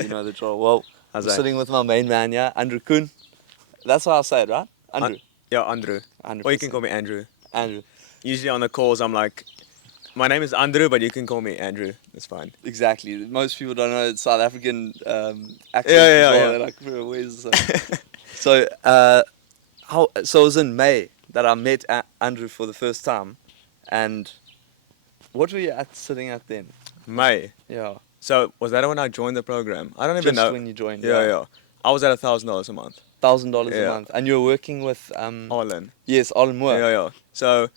You know the drill. Well, How's I'm that? sitting with my main man, yeah, Andrew Kun. That's how I say it, right? An- Andrew. yeah, Andrew. Or you can 100%. call me Andrew. Andrew. Usually on the calls, I'm like, my name is Andrew, but you can call me Andrew. That's fine. Exactly. Most people don't know South African Yeah, accents as yeah, well. yeah. They're like, where's so so it was in May that I met Andrew for the first time, and what were you sitting at then? May. Yeah, So was that when I joined the program? I don't even just know. when you joined. Yeah, Yeah, yeah. I was at $1,000 a month. $1,000 a Yeah, month, and you were working with Ireland. yes, Alan Moore. Yeah, yeah. So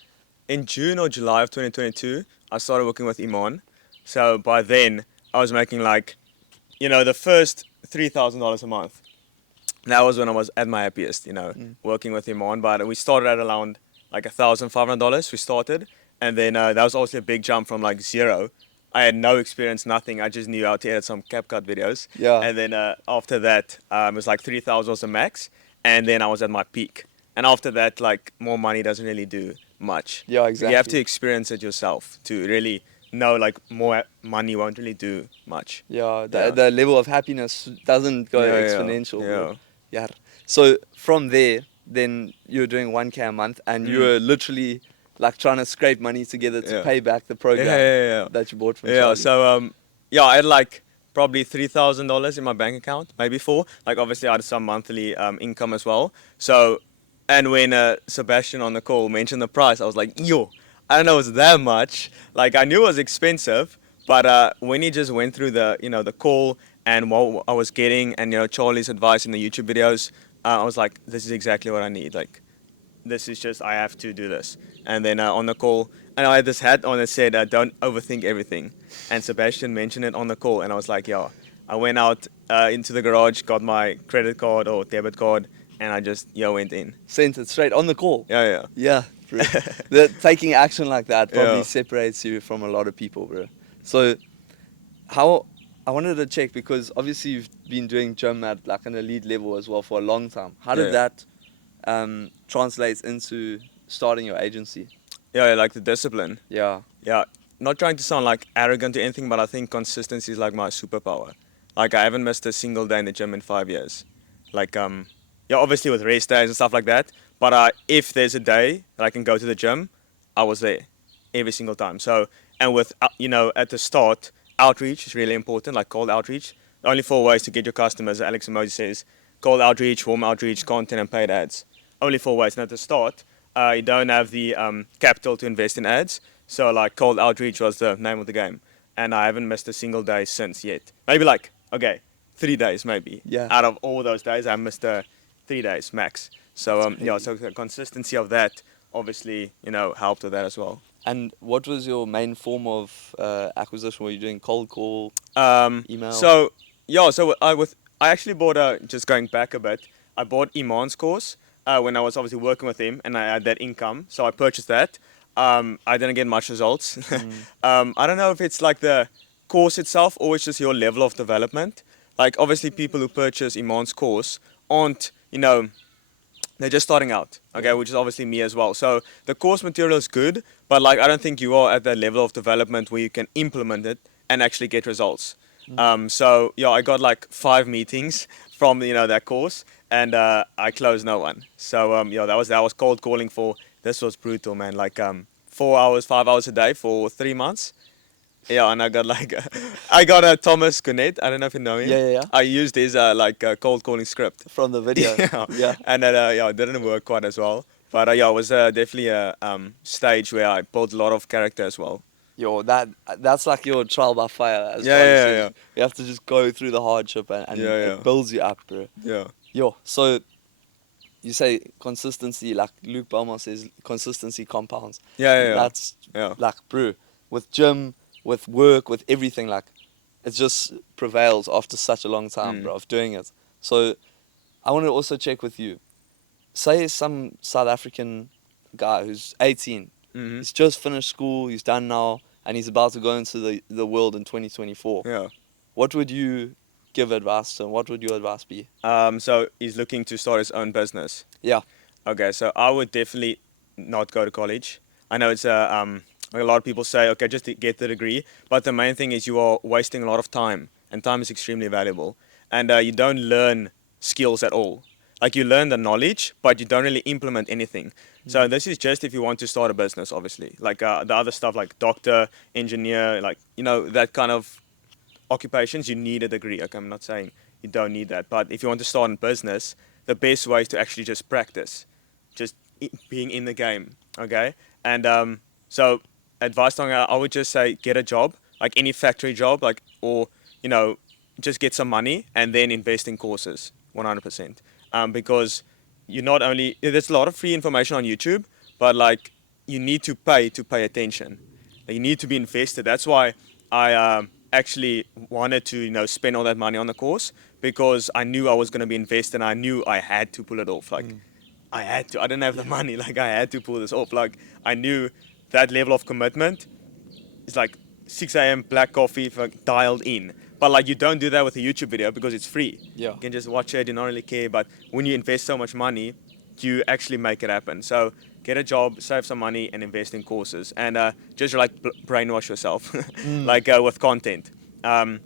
in June or July of 2022, I started working with Iman. So by then, I was making like, the first $3,000 a month. That was when I was at my happiest, Mm. working with Iman. But we started at around like $1,500. We started, and then that was also a big jump from like zero. I had no experience, nothing. I just knew how to edit some CapCut videos, Yeah, and then after that, it was like 3,000 was the max, and then I was at my peak. And after that, like more money doesn't really do much. yeah, Like, you have to exactly. experience it yourself to really know like more money won't really do much. Yeah, Yeah. the level of happiness doesn't go Yeah, yeah, exponential, bro. yeah. Yeah. So from there, then you're doing 1K a month, and Mm. you're literally like trying to scrape money together to Yeah. pay back the Yeah, program yeah, yeah. that you bought from Yeah, Charlie. so yeah, I had like probably $3,000 in my bank account, maybe four. Like obviously I had some monthly income as well. So, and when Sebastian on the call mentioned the price, I was like, yo, I don't know it's that much. Like I knew it was expensive, but when he just went through the call and what I was getting and Charlie's advice in the YouTube videos, I was like, this is exactly what I need. Like this is just I have to do this. And then on the call, and I had this hat on that said, "Don't overthink everything." And Sebastian mentioned it on the call, and I was like, "Yeah." I went out into the garage, got my credit card or debit card, and I just went in. Sent it straight on the call. Yeah, Yeah, bro. yeah, Taking action like that probably yeah. separates you from a lot of people, bro. So how I wanted to check because obviously you've been doing gym at like an elite level as well for a long time. How did Yeah. that translate into starting your agency? Yeah, like the discipline. Yeah. Yeah, not trying to sound like arrogant or anything, but I think consistency is like my superpower. Like I haven't missed a single day in the gym in 5 years. Like yeah, obviously with race days and stuff like that. But if there's a day that I can go to the gym, I was there every single time. So and with at the start, outreach is really important. Like cold outreach. The only four ways to get your customers, Alex Emoji says, cold outreach, warm outreach, content, and paid ads. Only four ways. And at the start, you don't have the capital to invest in ads. So like cold outreach was the name of the game, and I haven't missed a single day since yet. Maybe like okay, 3 days maybe. Yeah. Out of all those days, I missed 3 days max. So That's yeah, crazy. so the consistency of that obviously helped with that as well. And what was your main form of acquisition? Were you doing cold call, email? So yeah, so I actually bought just going back a bit. I bought Iman's course when I was obviously working with him, and I had that income, so I purchased that. I didn't get much results. Mm. I don't know if it's like the course itself or it's just your level of development. Like obviously people who purchase Iman's course aren't they're just starting out, okay, Yeah. which is obviously me as well. So the course material is good, but like I don't think you are at that level of development where you can implement it and actually get results. Mm. So yeah, I got like 5 meetings from that course, and I closed no one. So yeah, that was cold calling for. This was brutal, man. Like 4 hours, 5 hours a day for 3 months. Yeah, and I got like I got a Thomas Gwinnett. I don't know if you know Yeah, him. yeah, yeah. I used his like cold calling script. From the video. Yeah, Yeah. and then yeah, it didn't work quite as well. But yeah, it was definitely a stage where I built a lot of character as well. Yo, that's like your trial by fire, as Yeah, Charlie yeah, says. yeah, You have to just go through the hardship and yeah, yeah, it builds you up, bro. yeah, Yo, so you say consistency, like Luke Belmont says, consistency compounds. yeah, yeah, yeah, That's yeah. like, bro, with gym, with work, with everything, like, it just prevails after such a long time, Mm. bro, of doing it. So I want to also check with you. Say some South African guy who's 18, Mm-hmm. he's just finished school, he's done now, and he's about to go into the world in 2024. Yeah. What would you give advice to him? What would your advice be? So he's looking to start his own business. Yeah. Okay, so I would definitely not go to college. I know it's like a lot of people say, okay, just to get the degree, but the main thing is you are wasting a lot of time and time is extremely valuable. And you don't learn skills at all. Like you learn the knowledge, but you don't really implement anything. So this is just if you want to start a business, obviously. Like the other stuff, like doctor, engineer, like that kind of occupations, you need a degree. Okay, I'm not saying you don't need that, but if you want to start a business, the best way is to actually just practice, just being in the game. Okay, and so advice on I would just say get a job, like any factory job, like or just get some money and then invest in courses, 100%. Because you not only there's a lot of free information on YouTube, but like you need to pay attention. You need to be invested. That's why I actually wanted to spend all that money on the course, because I knew I was going to be invested and I knew I had to pull it off. Like I had to. I didn't have the money. Like I had to pull this off. Like I knew that level of commitment is like 6 a.m. black coffee, like dialed in. But like you don't do that with a YouTube video because it's free. Yeah. You can just watch it. You don't really care. But when you invest so much money, you actually make it happen. So get a job, save some money, and invest in courses. And just like brainwash yourself, like with content. I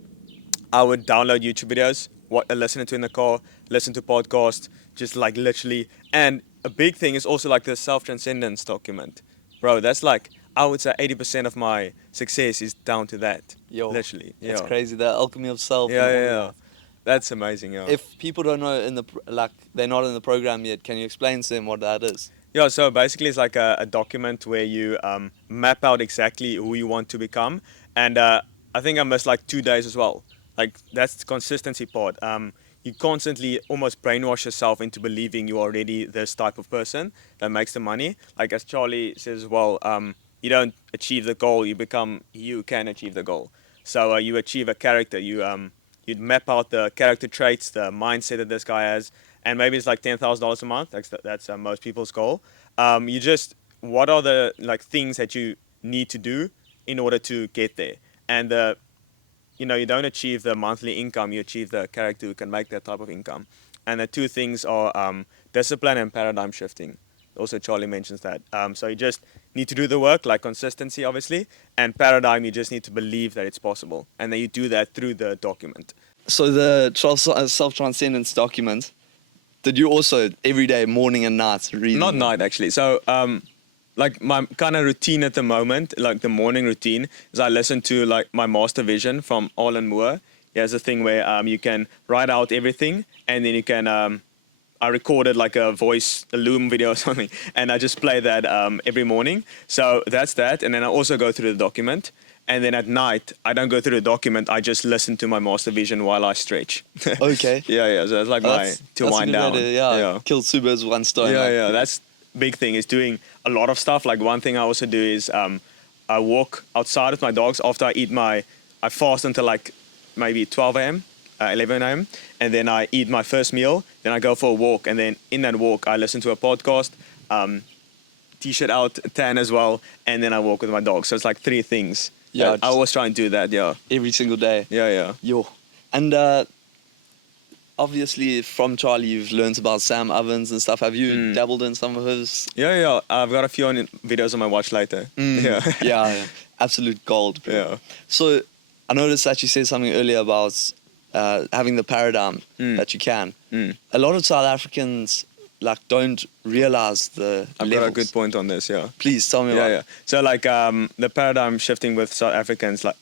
would download YouTube videos, listen to in the car, listen to podcasts, just like literally. And a big thing is also like the self-transcendence document. Bro, that's like, I would say 80% of my success is down to that. Yo, literally. it's Yeah. crazy. The Alchemy of Self. Yeah, and all yeah, of yeah. that. That's amazing, yeah. If people don't know like they're not in the program yet, can you explain to them what that is? Yeah, so basically it's like a document where you map out exactly who you want to become. And I think I missed like 2 days as well. Like that's the consistency part. You constantly almost brainwash yourself into believing you're already this type of person that makes the money. Like as Charlie says as well, you don't achieve the goal, you can achieve the goal. So you achieve a character, you'd map out the character traits, the mindset that this guy has, and maybe it's like $10,000 a month. That's most people's goal. What are the like things that you need to do in order to get there? And you don't achieve the monthly income, you achieve the character who can make that type of income. And the two things are discipline and paradigm shifting. Also, Charlie mentions that. So you just need to do the work, like consistency, obviously, and paradigm. You just need to believe that it's possible, and then you do that through the document. So the self-transcendence document, did you also every day, morning and night, read? Not night, actually. So, like my kind of routine at the moment, like the morning routine, is I listen to like my master vision from Alan Moore. He has a thing where you can write out everything, and then you can. I recorded like a Loom video or something, and I just play that every morning. So that's that, and then I also go through the document. And then at night, I don't go through the document. I just listen to my master vision while I stretch. Okay. Yeah. So it's like to wind down. Yeah. Kill two birds with one stone. Yeah. That's big thing is doing a lot of stuff. Like one thing I also do is I walk outside with my dogs after I fast until like maybe 12 a.m., 11 a.m. And then I eat my first meal. Then I go for a walk. And then in that walk, I listen to a podcast, t-shirt out, tan as well. And then I walk with my dog. So it's like 3 things. Yeah, I always try and do that, yeah. Every single day. Yeah. Yo. And obviously from Charlie you've learned about Sam Ovens and stuff. Have you dabbled in some of his? Yeah. I've got a few videos on my watch later. Yeah. Absolute gold, bro. Yeah. So I noticed that you said something earlier about having the paradigm that you can. A lot of South Africans like don't realize the I've levels. got a good point on this, yeah. Please tell me about it. So like the paradigm shifting with South Africans, like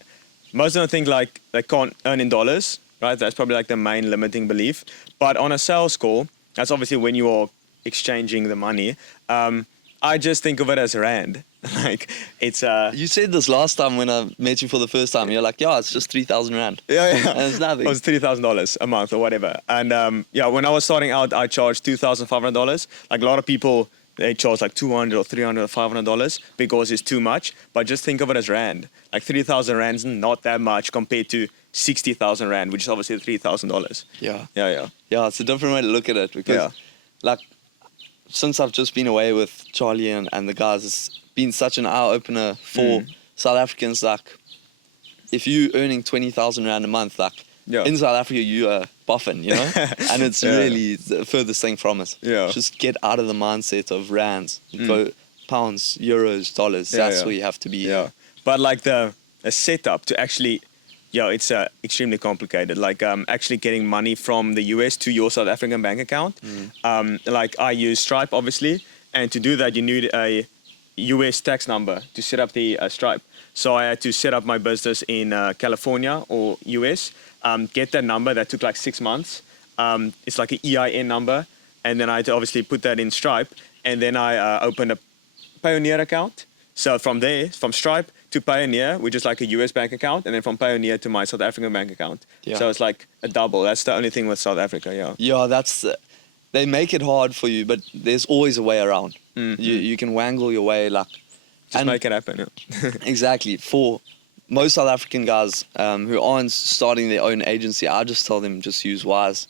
most of them think like they can't earn in dollars, right? That's probably like the main limiting belief. But on a sales call, that's obviously when you are exchanging the money. I just think of it as rand. Like it's You said this last time when I met you for the first time. You're like, yeah, it's just 3,000 rand. Yeah. And it's nothing. It was $3,000 a month or whatever. And when I was starting out, I charged $2,500. Like a lot of people, they charge like $200 or $300 or $500 because it's too much. But just think of it as rand. Like 3,000 rand is not that much compared to 60,000 rand, which is obviously $3,000. Yeah. Yeah, it's a different way to look at it because, like, since I've just been away with Charlie and the guys, it's been such an eye-opener for South Africans. Like, if you earning 20,000 rand a month, like, in South Africa, you are boffin, you know? And it's really the furthest thing from it. Yeah. Just get out of the mindset of rands. Go pounds, euros, dollars. That's where you have to be. Yeah. But like a setup to actually yeah, it's extremely complicated. Like actually getting money from the US to your South African bank account. Like I use Stripe, obviously, and to do that, you need a US tax number to set up the Stripe. So I had to set up my business in California or US, get that number. That took like 6 months. It's like an EIN number. And then I had to obviously put that in Stripe. And then I opened a Pioneer account. So from there, from Stripe to Pioneer, which is like a US bank account. And then from Pioneer to my South African bank account. Yeah. So it's like a double. That's the only thing with South Africa, yeah. Yeah, that's... they make it hard for you, but there's always a way around. You can wangle your way, like... Just make it happen. Yeah. Exactly. For most South African guys who aren't starting their own agency, I just tell them just use Wise.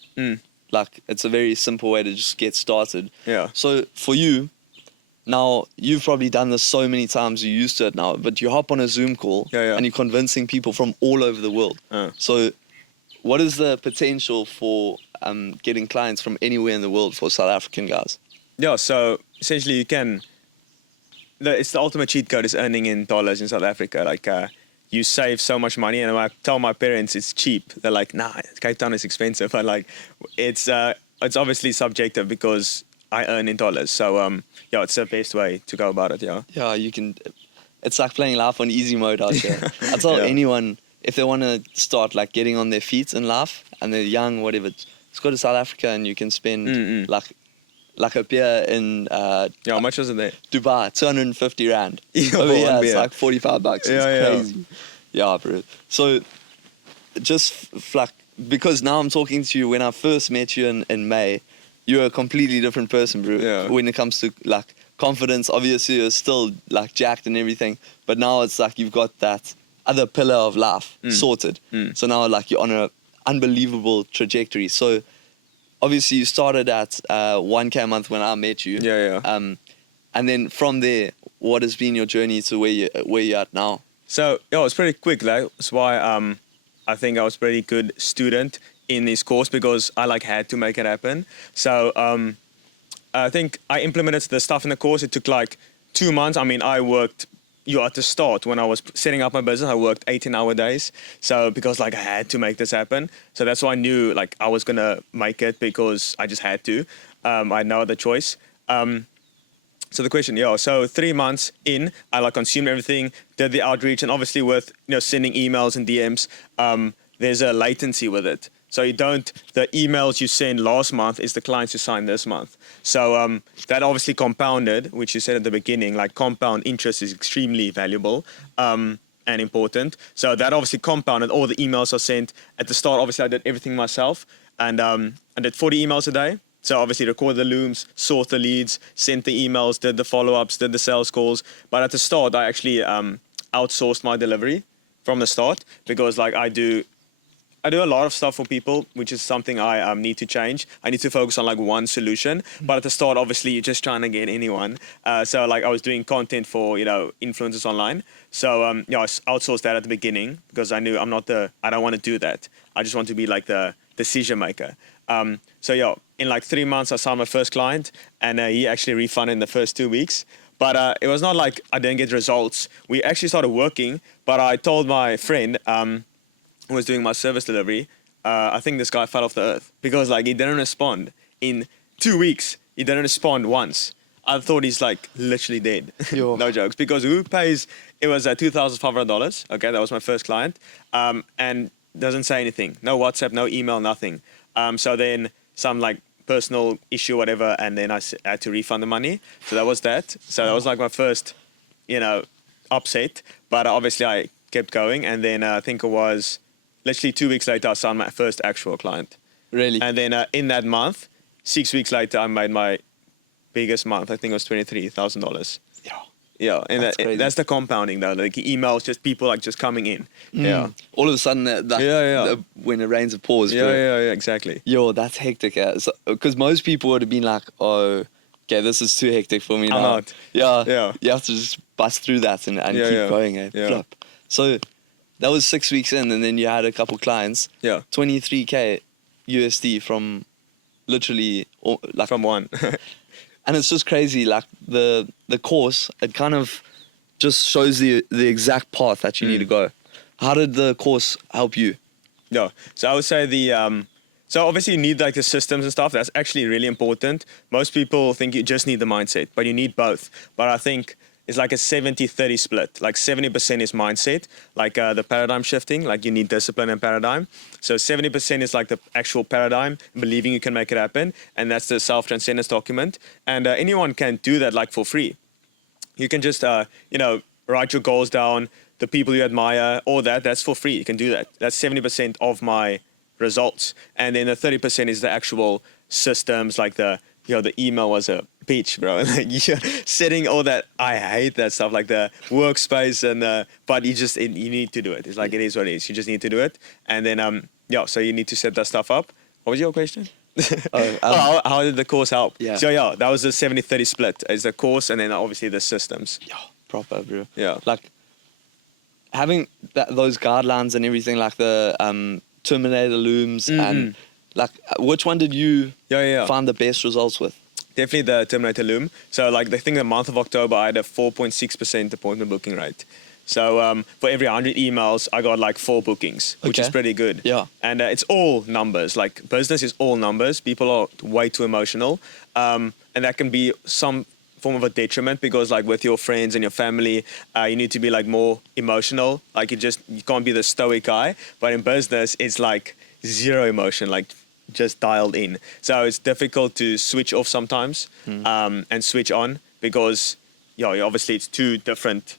Like, it's a very simple way to just get started. Yeah. So for you, now you've probably done this so many times, you're used to it now, but you hop on a Zoom call and you're convincing people from all over the world. So what is the potential for getting clients from anywhere in the world for South African guys? Yeah, so essentially you can... it's the ultimate cheat code is earning in dollars in South Africa. Like you save so much money, and when I tell my parents it's cheap, they're like, nah, Cape Town is expensive. But like it's obviously subjective because I earn in dollars. So yeah, it's the best way to go about it. Yeah, you can. It's like playing life on easy mode out here. I tell anyone, if they want to start like getting on their feet in life and they're young, whatever, just go to South Africa and you can spend like a beer in how much was it there? Dubai, 250 rand. Over here it's like $45. It's crazy. Yeah, bro. So just like, because now I'm talking to you, when I first met you in May, you're a completely different person, bro. Yeah. When it comes to like confidence, obviously you're still like jacked and everything, but now it's like you've got that other pillar of life sorted. So now like you're on an unbelievable trajectory. So obviously you started at 1K a month when I met you. And then from there, what has been your journey to where you're at now? So yeah, it's pretty quick. That's why I think I was a pretty good student in this course, because I like had to make it happen. So I think I implemented the stuff in the course. It took like 2 months. I mean, I worked, at the start when I was setting up my business, I worked 18-hour days. So because like I had to make this happen. So that's why I knew like I was gonna make it, because I just had to. I had no other choice. So the question, so 3 months in, I like consumed everything, did the outreach, and obviously with sending emails and DMs, there's a latency with it. So the emails you send last month is the clients you sign this month. So that obviously compounded, which you said at the beginning, like compound interest is extremely valuable and important. So that obviously compounded. All the emails I sent at the start, obviously I did everything myself, and I did 40 emails a day. So obviously recorded the looms, sort the leads, sent the emails, did the follow-ups, did the sales calls. But at the start, I actually outsourced my delivery from the start, because like I do a lot of stuff for people, which is something I need to change. I need to focus on like one solution. But at the start, obviously, you're just trying to get anyone. So like I was doing content for, influencers online. So I outsourced that at the beginning, because I knew I don't want to do that. I just want to be like the decision maker. So in like 3 months, I signed my first client, and he actually refunded in the first 2 weeks. But it was not like I didn't get results. We actually started working, but I told my friend, who was doing my service delivery, I think this guy fell off the earth, because like he didn't respond in 2 weeks. He didn't respond once. I thought he's like literally dead. No jokes, because who pays? It was $2,500. Okay, that was my first client, and doesn't say anything. No WhatsApp, no email, nothing. So then some like personal issue, whatever, and then I had to refund the money. So that was that. So that was like my first, upset. But obviously I kept going, and then I think it was literally 2 weeks later, I signed my first actual client. Really? And then in that month, 6 weeks later, I made my biggest month. I think it was $23,000. Yeah, and that's the compounding though. Like emails, just people like just coming in. Yeah. All of a sudden, when it rains, it pours. Yeah, exactly. That's hectic. Because most people would have been like, oh, okay, this is too hectic for me now. I'm not. Yeah. You have to just bust through that and keep going. Flip. So that was 6 weeks in, and then you had a couple clients. Yeah. 23K USD from literally like from one. And it's just crazy, like the course, it kind of just shows the exact path that you need to go. How did the course help you? No. So I would say so obviously you need like the systems and stuff. That's actually really important. Most people think you just need the mindset, but you need both. But I think it's like a 70-30 split. Like 70% is mindset, like the paradigm shifting, like you need discipline and paradigm. So 70% is like the actual paradigm, believing you can make it happen. And that's the self-transcendence document. And anyone can do that like for free. You can just, write your goals down, the people you admire, all that's for free. You can do that. That's 70% of my results. And then the 30% is the actual systems, like the email was a bitch, bro. Like setting all that, I hate that stuff, like the workspace but you need to do it. It's like, it is what it is. You just need to do it. And then, so you need to set that stuff up. What was your question? How did the course help? Yeah. So that was the 70-30 split. It's the course and then obviously the systems. Yeah, proper, bro. Yeah. Like having those guidelines and everything, like the Terminator looms and like, which one did you find the best results with? Definitely the Terminator loom. So like the month of October, I had a 4.6% appointment booking rate. So for every 100 emails, I got like 4 bookings, which is pretty good. Yeah. And it's all numbers. Like business is all numbers. People are way too emotional. And that can be some form of a detriment because like with your friends and your family, you need to be like more emotional. Like you can't be the stoic guy. But in business, it's like zero emotion, like just dialed in. So it's difficult to switch off sometimes and switch on because obviously it's two different,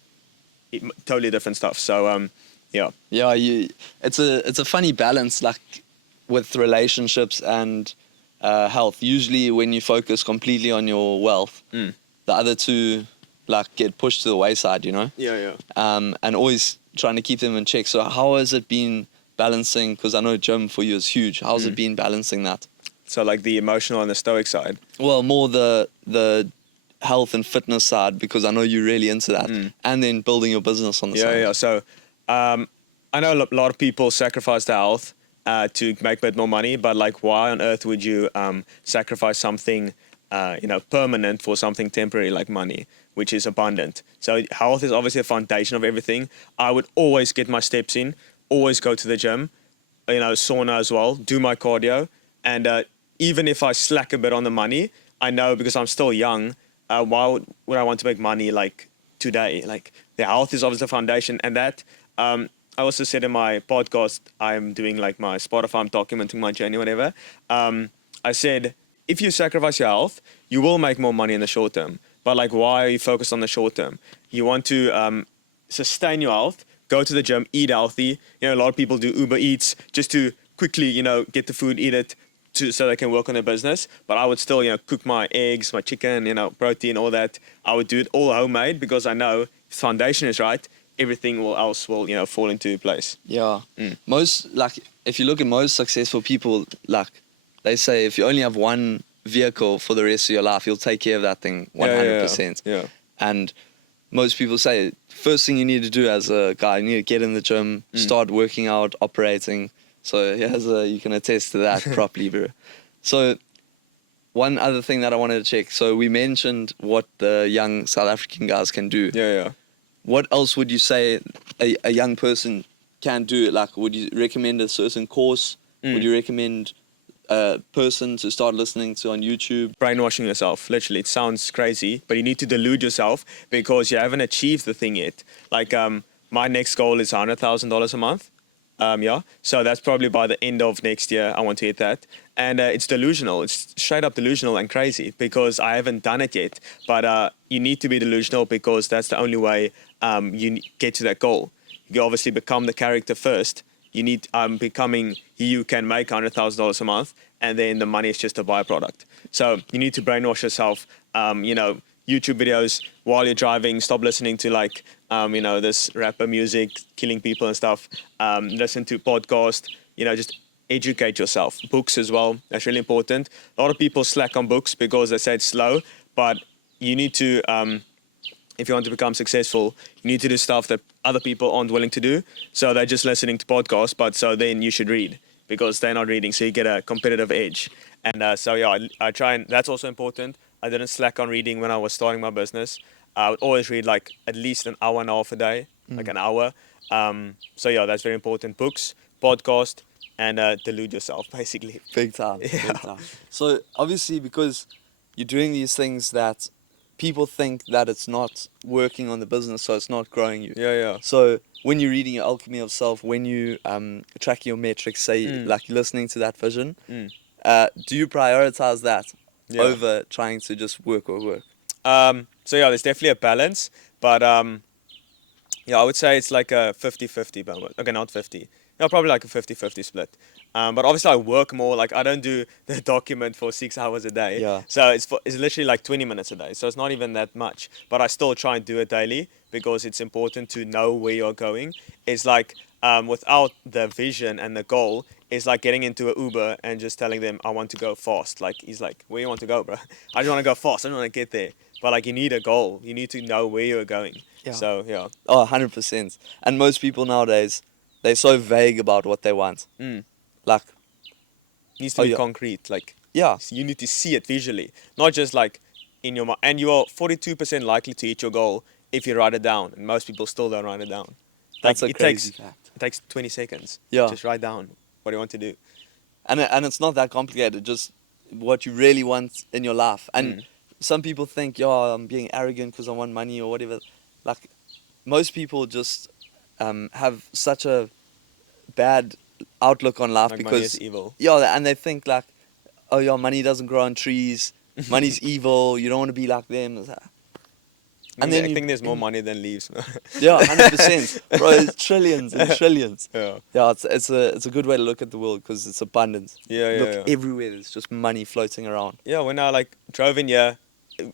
totally different stuff. So it's a funny balance, like with relationships and health. Usually when you focus completely on your wealth, the other two like get pushed to the wayside, and always trying to keep them in check. So how has it been balancing, because I know gym for you is huge, how's it been balancing that? So like the emotional and the stoic side? Well, more the health and fitness side, because I know you're really into that, and then building your business on the side. So I know a lot of people sacrifice their health to make a bit more money, but like why on earth would you sacrifice something permanent for something temporary like money, which is abundant? So health is obviously the foundation of everything. I would always get my steps in, always go to the gym, sauna as well, do my cardio, and even if I slack a bit on the money, I know because I'm still young, why would I want to make money like today? Like the health is obviously the foundation, and that I also said in my podcast, I'm doing like my Spotify, I'm documenting my journey, whatever. I said, if you sacrifice your health, you will make more money in the short term. But like, why are you focused on the short term? You want to sustain your health, go to the gym, eat healthy. A lot of people do Uber Eats just to quickly, get the food, eat it, so they can work on their business. But I would still, cook my eggs, my chicken, protein, all that. I would do it all homemade because I know if the foundation is right, everything else will, fall into place. Yeah. Most, like, if you look at most successful people, like, they say if you only have one vehicle for the rest of your life, you'll take care of that thing 100%. Yeah. And most people say, first thing you need to do as a guy, you need to get in the gym, start working out, operating. So you can attest to that properly, bro. So one other thing that I wanted to check. So we mentioned what the young South African guys can do. Yeah. What else would you say a young person can do? Like, would you recommend a certain course? Would you recommend a person to start listening to on YouTube? Brainwashing yourself, literally. It sounds crazy, but you need to delude yourself because you haven't achieved the thing yet. Like, my next goal is $100,000 a month. So that's probably by the end of next year, I want to hit that. And it's delusional. It's straight up delusional and crazy because I haven't done it yet. But you need to be delusional because that's the only way you get to that goal. You obviously become the character first. You need becoming you can make $100,000 a month, and then the money is just a byproduct. So you need to brainwash yourself. YouTube videos while you're driving. Stop listening to like this rapper music, killing people and stuff. Listen to podcasts. Just educate yourself. Books as well. That's really important. A lot of people slack on books because they say it's slow, but you need to. If you want to become successful, you need to do stuff that other people aren't willing to do. So they're just listening to podcasts, but so then you should read because they're not reading. So you get a competitive edge. And I try, and that's also important. I didn't slack on reading when I was starting my business. I would always read like at least an hour and a half a day, like an hour. So yeah, that's very important. Books, podcast, and delude yourself basically. Big time, Yeah. big time. So obviously, because you're doing these things that people think that it's not working on the business, so it's not growing you. Yeah. So when you're reading your Alchemy of Self, when you tracking your metrics, say Mm. like listening to that vision, Mm. do you prioritize that Yeah. over trying to just work? So yeah, there's definitely a balance, but yeah, I would say it's like a 50-50 balance. Okay, not 50. Yeah, probably like a 50-50 split. But obviously I work more. Like I don't do the document for 6 hours a day. Yeah. So it's literally like 20 minutes a day. So it's not even that much. But I still try and do it daily because it's important to know where you're going. It's like without the vision and the goal, it's like getting into an Uber and just telling them I want to go fast. Like he's like, where you want to go, bro? I just want to go fast. I don't want to get there. But like you need a goal. You need to know where you're going. Yeah. So yeah. Oh, 100%. And most people nowadays, they're so vague about what they want. Like, Needs to oh be yeah, concrete. Like yeah, you need to see it visually, not just like in your mind. And you are 42% likely to hit your goal if you write it down. And most people still don't write it down. that's Like a crazy fact. it takes 20 seconds. Yeah. Just write down what you want to do. And it's not that complicated, just what you really want in your life. And some people think, yeah, I'm being arrogant because I want money or whatever. Like, most people just have such a bad outlook on life Like money because, is evil. yeah, and they think like, oh yeah, money doesn't grow on trees, money's evil, you don't want to be like them. And then I think there's more money than leaves. yeah, 100%, bro. It's trillions and trillions. Yeah. Yeah, it's a good way to look at the world because it's abundant. Yeah. Look everywhere. There's just money floating around. Yeah, when I like drove in here,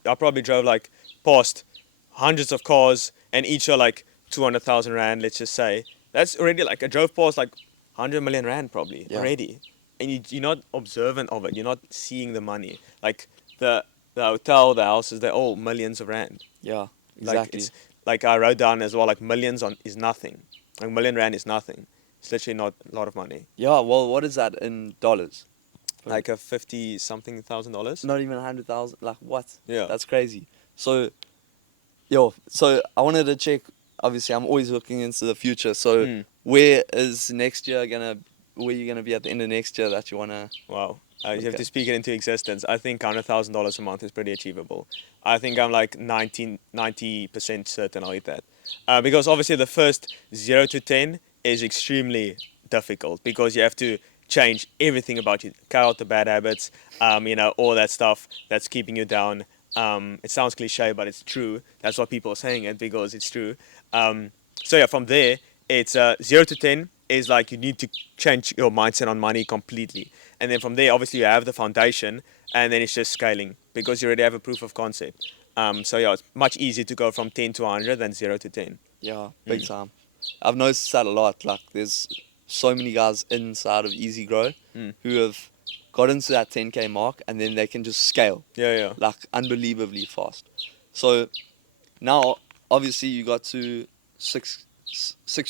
I probably drove like past hundreds of cars, and each are like 200,000 rand. Let's just say that's already like I drove past like 100 million rand probably Yeah. already, and you're not observant of it. You're not seeing the money. Like the hotel, the houses, they're all millions of rand. Yeah, Like exactly. it's like I wrote down as well. Like millions on is nothing. Like million rand is nothing. It's literally not a lot of money. Yeah, well, what is that in dollars? Like a 50 something thousand dollars. Not even 100,000. Like what? Yeah. That's crazy. So I wanted to check. Obviously, I'm always looking into the future. So where is next year gonna? Where you gonna be at the end of next year that you wanna? Wow. You have Okay. to speak it into existence. I think $100,000 a month is pretty achievable. I think I'm like 90% certain I'll hit that. Because obviously the first 0 to 10 is extremely difficult because you have to change everything about you, cut out the bad habits, all that stuff that's keeping you down. It sounds cliche, but it's true. That's why people are saying it because it's true. So yeah, from there, it's 0 to 10 is like you need to change your mindset on money completely. And then from there, obviously, you have the foundation, and then it's just scaling because you already have a proof of concept. So yeah, it's much easier to go from 10 to 100 than 0 to 10. Yeah, big time. I've noticed that a lot. Like, there's so many guys inside of EasyGrow who have gotten to that 10K mark and then they can just scale. Yeah. Like, unbelievably fast. So now, obviously, you got to six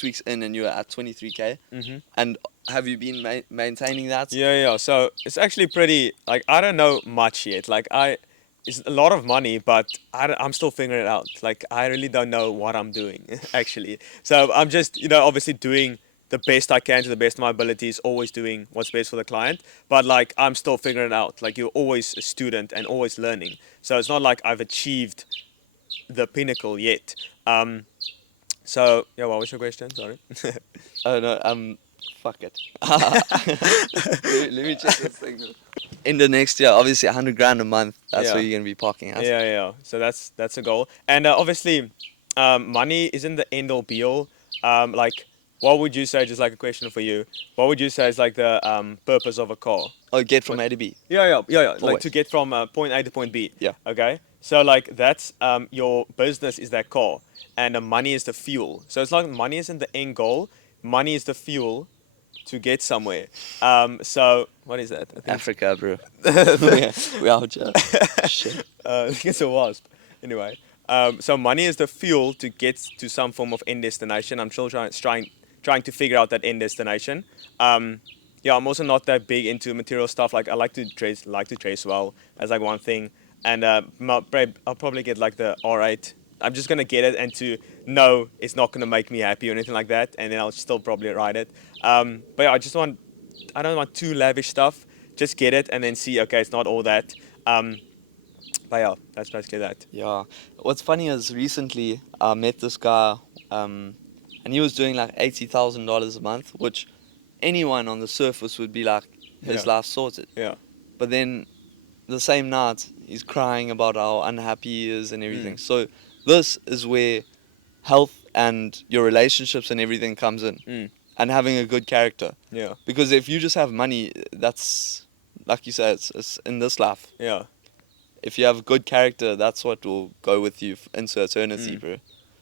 weeks in and you're at 23K. And have you been maintaining that? Yeah. So it's actually pretty, like, I don't know much yet. Like, it's a lot of money, but I'm still figuring it out. Like, I really don't know what I'm doing, actually. So I'm just, obviously doing the best I can to the best of my abilities, always doing what's best for the client. But, like, I'm still figuring it out. Like, you're always a student and always learning. So it's not like I've achieved the pinnacle yet. So, yeah, what was your question? Sorry. Oh, no, fuck it. let me check this thing. In the next year, obviously 100 grand a month, that's Yeah. where you're going to be parking at. Yeah. So that's a goal. And obviously, money isn't the end all be all. Like, what would you say, just like a question for you, what would you say is like the purpose of a car? Oh, get from A to B. Yeah. Like Always. to get from point A to point B. Yeah. Okay. So like that's your business is that car, and the money is the fuel. So it's like money isn't the end goal. Money is the fuel to get somewhere. So what is that? I think Africa, bro. we out here. Shit. I think it's a wasp. Anyway, so money is the fuel to get to some form of end destination. I'm still trying to figure out that end destination. Yeah, I'm also not that big into material stuff. Like I like to dress well. That's like one thing. And I'll probably get like the R8 I'm just gonna get it, and to know it's not gonna make me happy or anything like that, and then I'll still probably ride it. But yeah, I don't want too lavish stuff. Just get it and then see. Okay, it's not all that. But yeah, that's basically that. Yeah. What's funny is recently I met this guy, and he was doing like $80,000 a month, which anyone on the surface would be like, his Yeah. life sorted. Yeah. But then the same night, he's crying about how unhappy he is and everything. So this is where health and your relationships and everything comes in, and having a good character. Yeah. Because if you just have money, that's, like you said, it's in this life. Yeah. If you have good character, that's what will go with you into eternity, bro.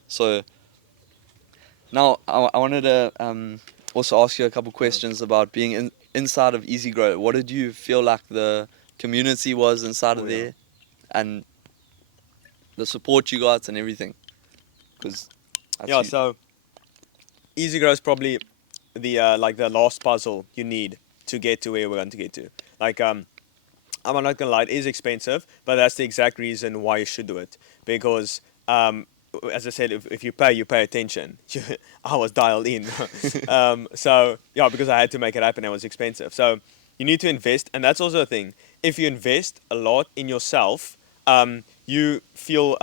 So now I wanted to also ask you a couple questions about being inside of EasyGrow. What did you feel like the community was inside of there, and the support you got and everything? Because So EasyGrow is probably the like the last puzzle you need to get to where we're going to get to. Like I'm not gonna lie, it is expensive, but that's the exact reason why you should do it. Because as I said, if you pay attention. I was dialed in. So yeah, because I had to make it happen, it was expensive. So you need to invest, and that's also a thing. If you invest a lot in yourself, you feel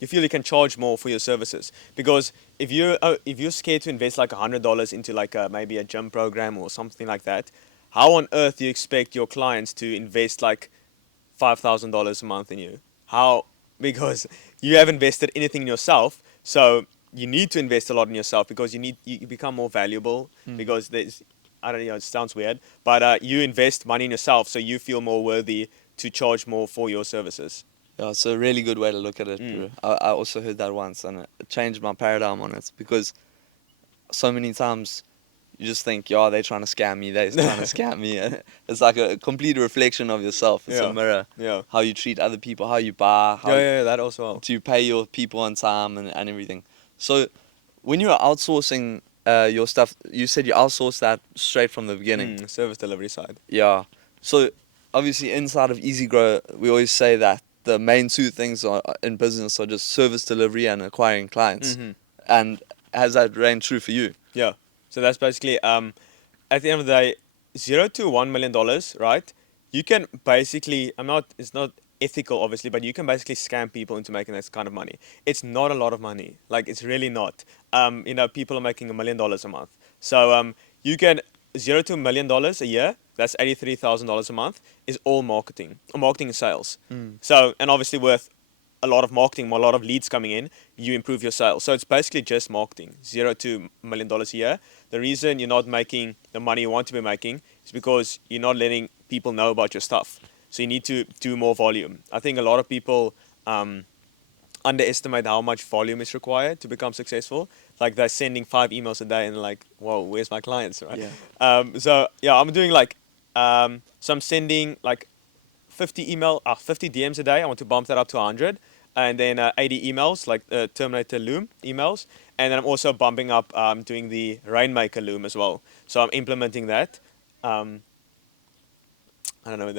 you can charge more for your services. Because if you're scared to invest like $100 into like maybe a gym program or something like that, how on earth do you expect your clients to invest like $5,000 a month in you? How? Because you haven't invested anything in yourself. So you need to invest a lot in yourself, because you become more valuable. Because I don't know, it sounds weird, but you invest money in yourself, so you feel more worthy to charge more for your services. yeah, it's a really good way to look at it, bro. I also heard that once, and it changed my paradigm on it, because so many times you just think, yeah, they're trying to scam me, they're trying to scam me. It's like a complete reflection of yourself. It's a mirror. Yeah. How you treat other people, how you buy, how Yeah, that also. Well. do you pay your people on time, and everything. So when you're outsourcing your stuff, you said you outsourced that straight from the beginning. Service delivery side. Yeah. So obviously inside of EasyGrow, we always say that the main two things in business are just service delivery and acquiring clients. And has that reigned true for you? Yeah. So that's basically at the end of the day, $0 to $1 million, right? You can basically, it's not ethical obviously, but you can basically scam people into making this kind of money. It's not a lot of money. Like, it's really not. People are making $1 million a month. So you can $0 to $1 million a year. That's $83,000 a month. Is all marketing and sales. So, and obviously with a lot of marketing, a lot of leads coming in, you improve your sales. So it's basically just marketing. $0 to $1 million a year. The reason you're not making the money you want to be making is because you're not letting people know about your stuff. So you need to do more volume. I think a lot of people underestimate how much volume is required to become successful. Like, they're sending 5 emails a day and like, whoa, where's my clients, right? Yeah. I'm doing like, so I'm sending like 50 DMs a day. I want to bump that up to 100. And then 80 emails, like Terminator Loom emails. And then I'm also bumping up doing the Rainmaker Loom as well. So I'm implementing that. I don't know.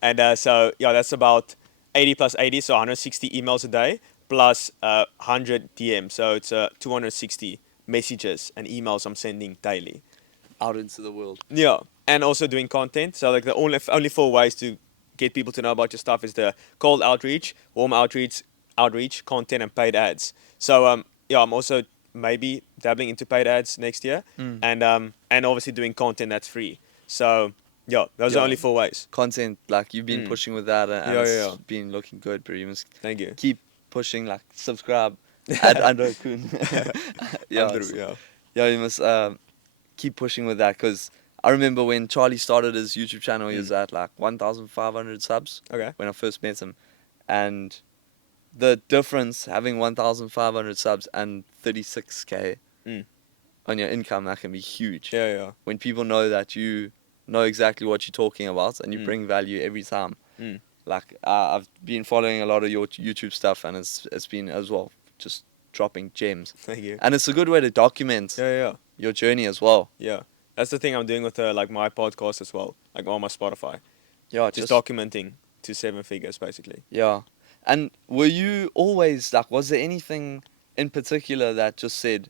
And so, yeah, that's about 80 plus 80, so 160 emails a day, plus 100 DMs. So it's 260 messages and emails I'm sending daily. Out into the world. Yeah, and also doing content. So like the only 4 ways to get people to know about your stuff is the cold outreach, warm outreach, content, and paid ads. So I'm also maybe dabbling into paid ads next year, and obviously doing content that's free. So yeah, those are only 4 ways. Content, like, you've been pushing with that, and it's been looking good, bro. You must Thank you. keep pushing, like, subscribe at Andro. Yeah, you must keep pushing with that, because I remember when Charlie started his YouTube channel, he was at like 1,500 subs. Okay. When I first met him, and the difference having 1,500 subs and 36k on your income, that can be huge. Yeah. When people know that you know exactly what you're talking about and you bring value every time. Like, I've been following a lot of your YouTube stuff, and it's been as well just dropping gems. Thank you. And it's a good way to document your journey as well. Yeah. That's the thing I'm doing with like my podcast as well, like on my Spotify. Yeah, Just documenting to 7 figures basically. Yeah. And were you always like, was there anything in particular that just said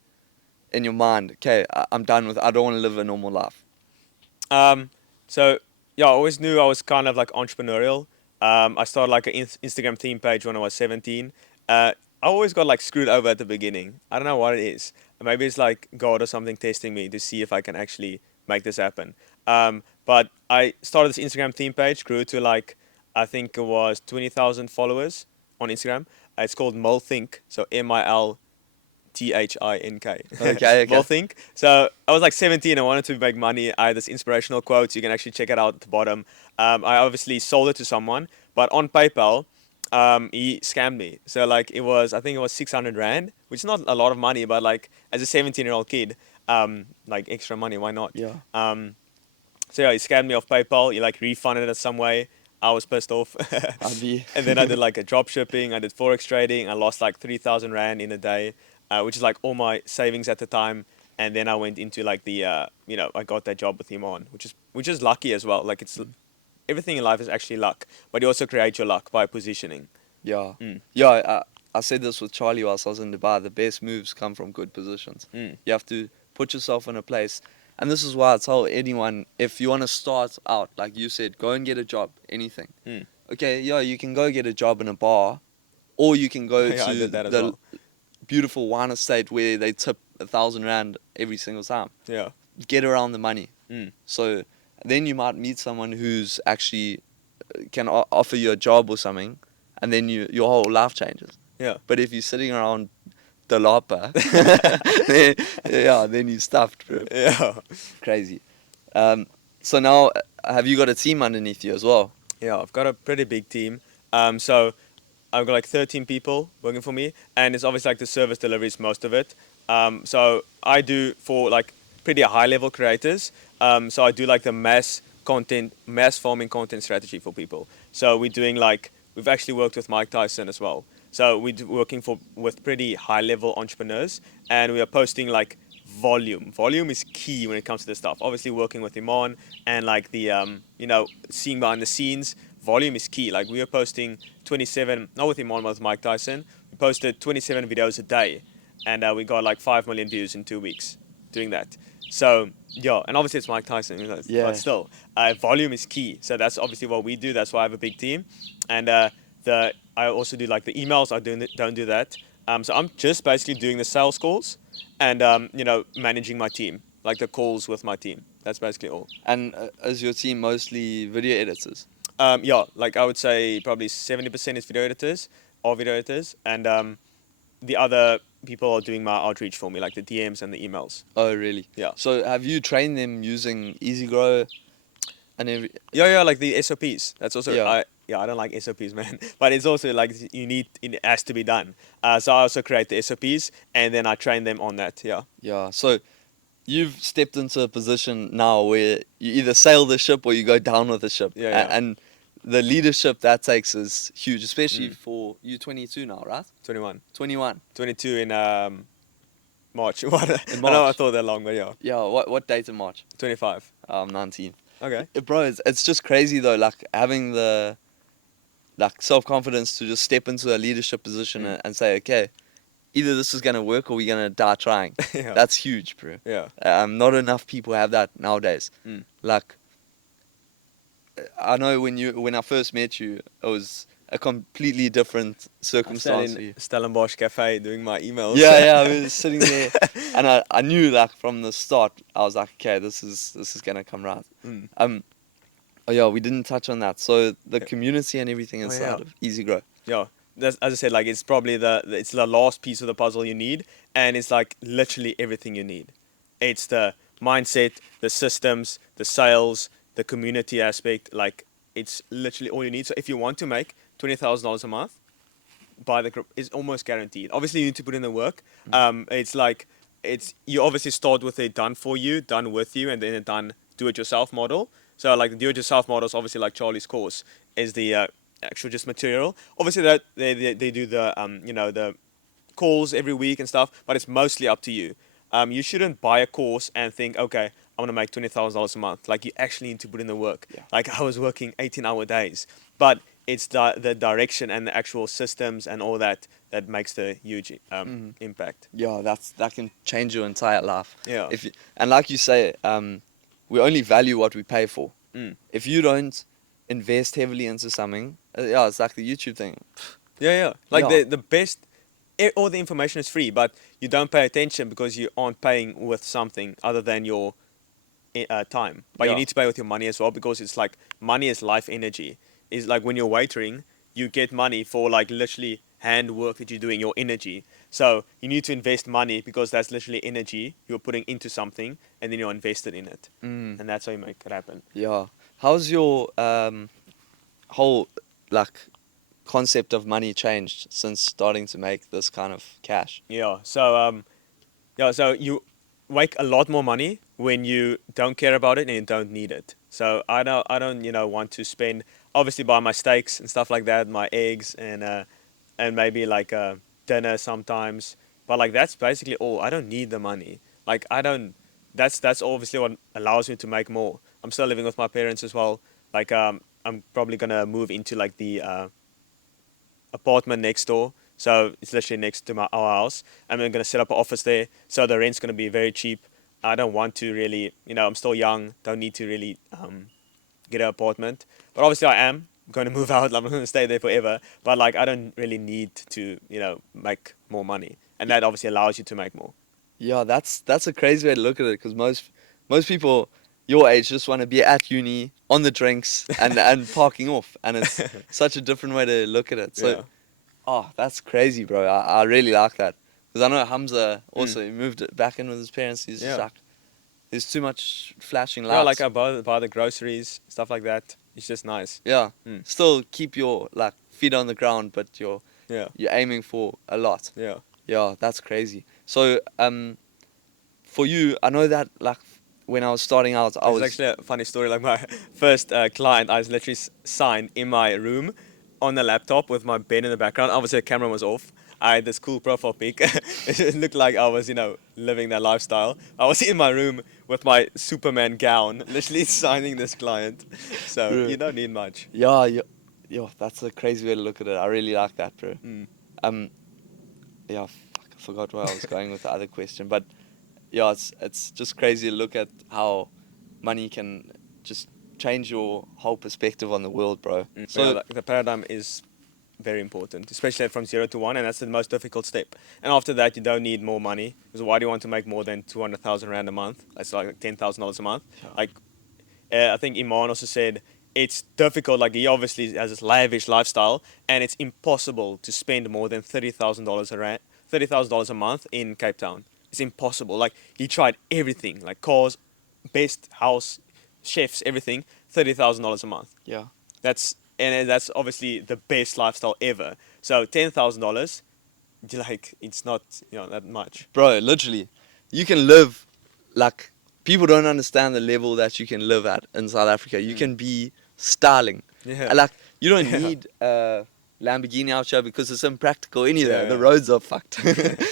in your mind, okay, I'm done with, I don't want to live a normal life? So yeah, I always knew I was kind of like entrepreneurial. I started like an Instagram theme page when I was 17. I always got like screwed over at the beginning. I don't know what it is. Maybe it's like God or something testing me to see if I can actually make this happen. But I started this Instagram theme page, grew to like, I think it was 20,000 followers on Instagram. It's called Milthink, so Mil Think. Okay, okay. Milthink. So I was like 17. I wanted to make money. I had this inspirational quote. You can actually check it out at the bottom. I obviously sold it to someone, but on PayPal, he scammed me. So like I think it was 600 Rand, which is not a lot of money, but like as a 17-year-old kid, like extra money, why not? Yeah. So yeah, he scammed me off PayPal. He like refunded it some way. I was pissed off. I'd be. And then I did like a drop shipping. I did Forex trading. I lost like 3,000 Rand in a day, which is like all my savings at the time. And then I went into like I got that job with him on, which is lucky as well. Like everything in life is actually luck, but you also create your luck by positioning. Yeah. Mm. Yeah, I said this with Charlie whilst I was in Dubai. The best moves come from good positions. Mm. You have to put yourself in a place. And this is why I tell anyone, if you want to start out, like you said, go and get a job, anything. Mm. Okay, yeah, you can go get a job in a bar, or you can go Yeah, I to did that as the well. beautiful wine estate where they tip 1,000 Rand every single time. Yeah. Get around the money. Mm. So then you might meet someone who's actually can offer you a job or something, and then your whole life changes. Yeah. But if you're sitting around the lapa, then you're stuffed, bro. Yeah. Crazy. So now, have you got a team underneath you as well? Yeah, I've got a pretty big team. So I've got like 13 people working for me, and it's obviously like the service delivery is most of it. So I do for like pretty high level creators. So I do like the mass farming content strategy for people. So we've actually worked with Mike Tyson as well. So we're working with pretty high level entrepreneurs, and we are posting like volume. Volume is key when it comes to this stuff. Obviously working with Iman and like seeing behind the scenes, volume is key. Like we were posting 27, not with Iman, but with Mike Tyson. We posted 27 videos a day, and we got like 5 million views in 2 weeks doing that. So yeah, and obviously it's Mike Tyson, Yeah. but still, volume is key. So that's obviously what we do. That's why I have a big team, and I also do like the emails. I don't do that. So I'm just basically doing the sales calls, and managing my team, like the calls with my team. That's basically all. And is your team mostly video editors? Yeah, like I would say probably 70% is video editors, and the other people are doing my outreach for me, like the DMs and the emails. Oh, really? Yeah. So have you trained them using EasyGrow and every? Yeah, like the SOPs. That's also Yeah. I don't like SOPs, man. But it's also like it has to be done. So I also create the SOPs and then I train them on that. Yeah. Yeah. So you've stepped into a position now where you either sail the ship or you go down with the ship. Yeah. And the leadership that takes is huge, especially for you 22 now, right? 21. 21. 22 in March. What? In I know I March. thought that long, but yeah. Yeah, what date in March? 25. 19. Okay. Bro, it's just crazy though, like having the self-confidence to just step into a leadership position and say, okay, either this is going to work or we're going to die trying. Yeah. That's huge, bro. Yeah. Not enough people have that nowadays. Like, I know when I first met you, it was a completely different circumstance for you. Stellenbosch Cafe doing my emails. Yeah, I was sitting there, and I knew like from the start, I was like, okay, this is gonna come right. Oh yeah, we didn't touch on that. So the community and everything inside of EasyGrow. Yeah, as I said, like it's probably it's the last piece of the puzzle you need, and it's like literally everything you need. It's the mindset, the systems, the sales, the community aspect. Like it's literally all you need. So if you want to make $20,000 a month, buy the group. It's almost guaranteed. Obviously, you need to put in the work. You obviously start with a done for you, done with you, and then a done do it yourself model. So like the do it yourself model is obviously like Charlie's course is the actual just material. Obviously that they do the the calls every week and stuff, but it's mostly up to you. You shouldn't buy a course and think, okay, I want to make $20,000 a month. Like you actually need to put in the work. Yeah. Like I was working 18-hour days, but it's the direction and the actual systems and all that makes the huge impact. Yeah, that can change your entire life. Yeah. And like you say, we only value what we pay for. If you don't invest heavily into something, yeah, it's like the YouTube thing. Yeah. Like Yeah. the best, all the information is free, but you don't pay attention because you aren't paying with something other than your time. But you Yeah. need to pay with your money as well, because it's like money is life energy. It's like when you're waitering, you get money for like literally hand work that you're doing, your energy. So you need to invest money because that's literally energy you're putting into something, and then you're invested in it, and that's how you make it happen. Yeah. How's your whole like concept of money changed since starting to make this kind of cash? Yeah. So you make a lot more money when you don't care about it and you don't need it. So I don't want to spend, obviously, buy my steaks and stuff like that, my eggs and maybe like dinner sometimes. But like that's basically all. I don't need the money. Like I don't. That's obviously what allows me to make more. I'm still living with my parents as well. Like I'm probably gonna move into like the apartment next door. So it's literally next to our house. And we're going to set up an office there. So the rent's going to be very cheap. I don't want to really, I'm still young. Don't need to really get an apartment. But obviously I am going to move out. I'm not going to stay there forever. But like I don't really need to, make more money. And that obviously allows you to make more. Yeah, that's a crazy way to look at it, because most people your age just want to be at uni on the drinks and parking off, and it's such a different way to look at it. So, Yeah. oh, that's crazy, bro. I really like that, because I know Hamza also he moved it back in with his parents. He's just like, there's too much flashing lights. Yeah, like I buy the groceries, stuff like that. It's just nice. Yeah, still keep your like feet on the ground, but you're aiming for a lot. Yeah. Yeah, that's crazy. So, for you, I know that like when I was starting out, I was actually a funny story. Like my first client, I was literally signed in my room on the laptop with my bed in the background. Obviously, the camera was off. I had this cool profile pic. It looked like I was, living that lifestyle. I was in my room with my Superman gown, literally signing this client. So Bro. you don't need much. Yeah, that's a crazy way to look at it. I really like that, bro. Yeah, fuck, I forgot where I was going with the other question, but yeah, it's just crazy to look at how money can just change your whole perspective on the world, bro. So yeah, the paradigm is very important, especially from 0 to 1, and that's the most difficult step. And after that, you don't need more money, because why do you want to make more than 200,000 rand a month? That's like $10,000 a month. Yeah. Like I think Iman also said it's difficult. Like he obviously has this lavish lifestyle, and it's impossible to spend more than $30,000 a month in Cape Town. It's impossible. Like he tried everything, like cars, best house, chefs, everything. $30,000 a month. Yeah. That's obviously the best lifestyle ever. So $10,000, like it's not that much. Bro, literally, you can live like people don't understand the level that you can live at in South Africa. You can be styling. Yeah. And like you don't need a Lamborghini out here because it's impractical anywhere. The roads are fucked.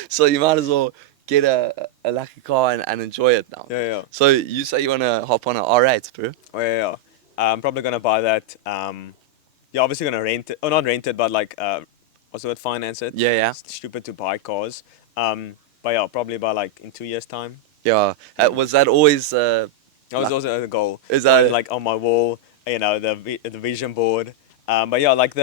So you might as well get a lucky car and enjoy it now. Yeah. So you say you wanna hop on a R8, bro? Oh yeah. I'm probably gonna buy that. Obviously gonna rent it, or not rent it, but like also would finance it. Yeah. It's stupid to buy cars. But yeah, probably by like in 2 years' time. Yeah. Was that always? That was also the goal. Is that like on my wall? The vision board. But yeah, like